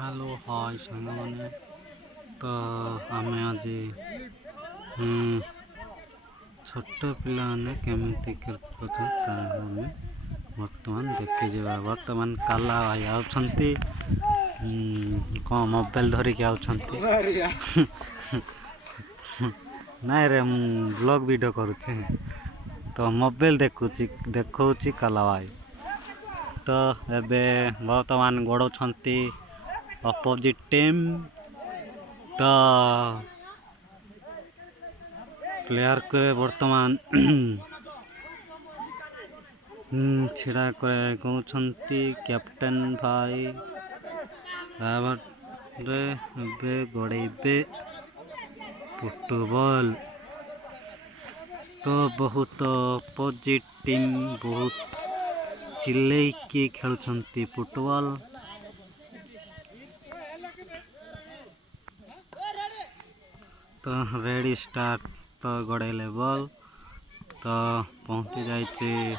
Hello hi साଙ୍ଗमाने तो आम आज छोट पिलाने केमिति खेलुछन आमे बर्तमान देखी जावा। बर्तमान काला भाई आउछंती कौन मोबाइल धरिकी आउछंती नाई रे ब्लॉग वीडियो करुछे तो मोबाइल देखौची काला भाई तो एबे बर्तमान गोड़ौछंती अपोजिट टीम तो प्लेयर के बर्तमान छिड़ा कहते कैप्टेन भाई रे गोड़े फुटबॉल तो बहुत अपोजिट टीम बहुत चिल्लैकी खेलुछंती फुटबॉल। तो रेडी स्टार्ट तो गड़ेले बॉल तो पहुंची जाइए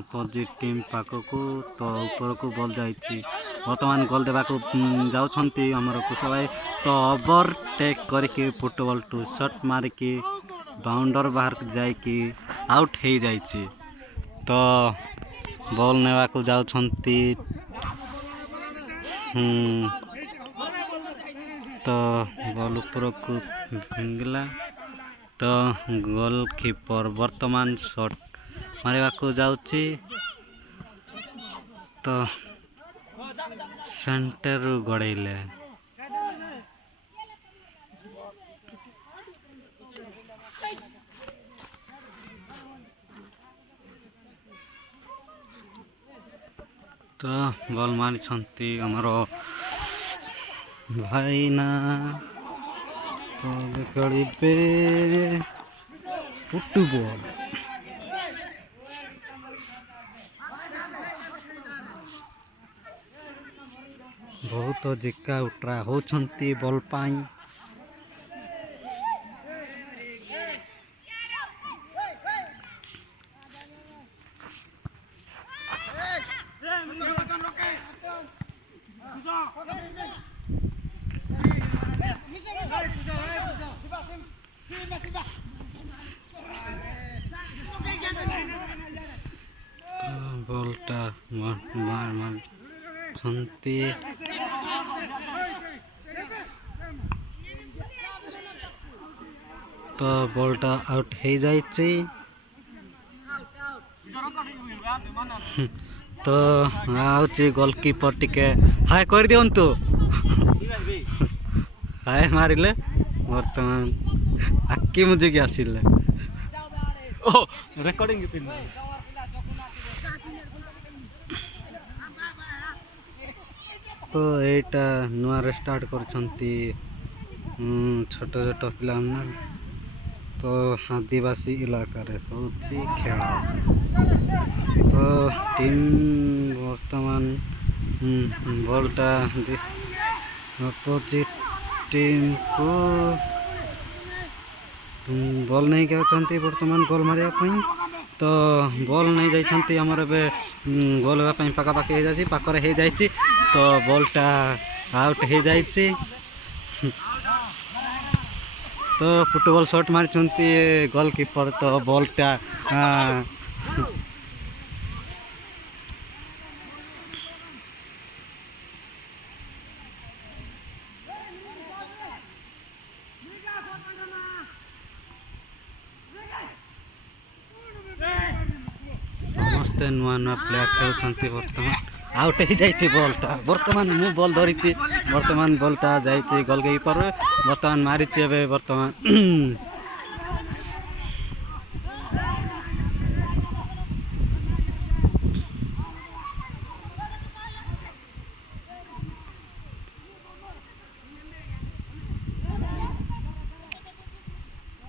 अपोजिट टीम पाखकू तो ऊपर को बॉल जाइए बर्तमान गोल देवा जाउछंती हमर कुश भाई तो ओवरटेक करके फुटबॉल टू शॉट मारिकी बाउंडर बाहर जाइकी आउट हो जाइए तो बॉल नेवा को जाउछंती तो बॉल ऊपर को फिंगला तो गोलकीपर बर्तमान शॉट मारिबा को जाउची तो सेंटर गड़ेले तो बॉल मारी हमर भाई ना तो खेलिबे फुटबॉल बहुत जिका उट्रा होछंती बॉल पाई बॉलटा मार छंती तो बॉलटा आउट हो जाइए तो आउची गोलकीपर टिके हाय कर दियंतु हाय मारिले बर्तमान आकी मुझे की आसिले ओ रिकॉर्डिंग तो एटा नुआ स्टार्ट करछंती छोट छोट पिला तो आदिवासी इलाका रे होची खेल तो टीम वर्तमान बॉलटा अपोजिट टीम को बॉल नहीं कहते बर्तमान गोल मारिया तो बॉल नहीं जाइछंती हमर बे गोल होगा पाखापाखि हो जाए पाखरे हो जाए तो बॉलटा आउट हो जाए तो फुटबॉल शॉट मारी गोलकीपर तो बॉलटा समस्ते नुआ नुआ प्लेयर खेलुछंती बर्तमान आउट हो जाइए बॉलटा बर्तमान मु बॉल धरी बर्तमान बॉलटा जाइए गोलकीपर बर्तमान मारी बर्तमान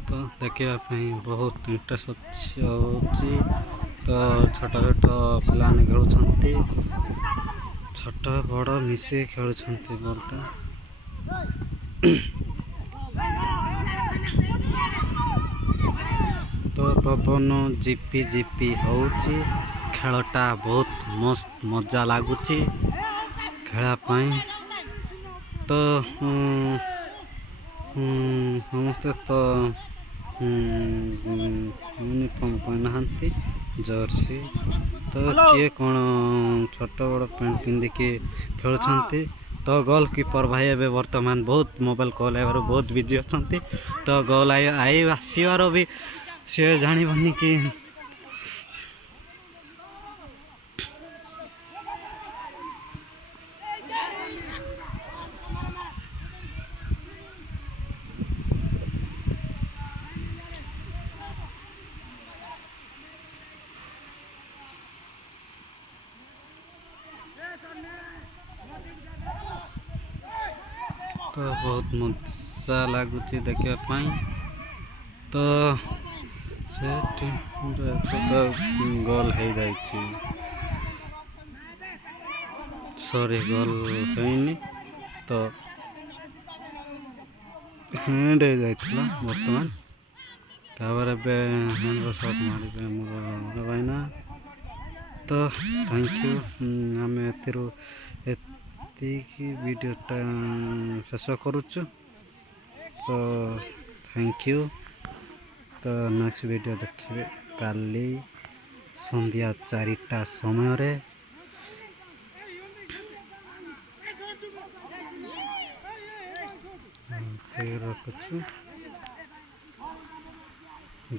तो देखा बहुत इंटरेस्ट अच्छी तो छोट छोट पिलाने खेलुछंती छोट बड़ मिसे खेलुछंती बॉलटा तो पवन जिपी जिपी होउची खेलटा बहुत मस्त मजा लागुची ଖେଳାପାଇଁ ତ ସମସ୍ତେ ତ ୟୁନିଫର୍ମ କରିନାହାନ୍ତି ଜର୍ସି ତ କିଏ କ'ଣ ଛୋଟ ବଡ଼ ପ୍ୟାଣ୍ଟ ପିନ୍ଧିକି ଖେଳୁଛନ୍ତି। ତ ଗୋଲ୍ କିପର୍ ଭାଇ ଏବେ ବର୍ତ୍ତମାନ ବହୁତ ମୋବାଇଲ୍ କଲ୍ ଆଇବାରୁ ବହୁତ ବିଜି ଅଛନ୍ତି। ତ ଗୋଲ୍ ଆସିବାର ବି ସିଏ ଜାଣିବନି କି ତ ବହୁତ ମଜା ଲାଗୁଛି ଦେଖିବା ପାଇଁ। ତ ସେ ଗୋଲ୍ ହେଇଯାଇଛି, ସରି ଗୋଲ୍ ହେଇନି ତ ହ୍ୟାଣ୍ଡ ହେଇଯାଇଥିଲା ବର୍ତ୍ତମାନ। ତାପରେ ଏବେ ହ୍ୟାଣ୍ଡର ସଟ୍ ମାରିବେ ମୋର ଭାଇନା। ତ ଥ୍ୟାଙ୍କ ୟୁ, ଆମେ ଏତିକି ଭିଡ଼ିଓଟା ଶେଷ କରୁଛୁ। ତ ଥ୍ୟାଙ୍କ ୟୁ। ତ ନେକ୍ସଟ ଭିଡ଼ିଓ ଦେଖିବେ କାଲି ସନ୍ଧ୍ୟା 4ଟା ସମୟରେ। ରଖୁଛୁ,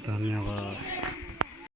ଧନ୍ୟବାଦ।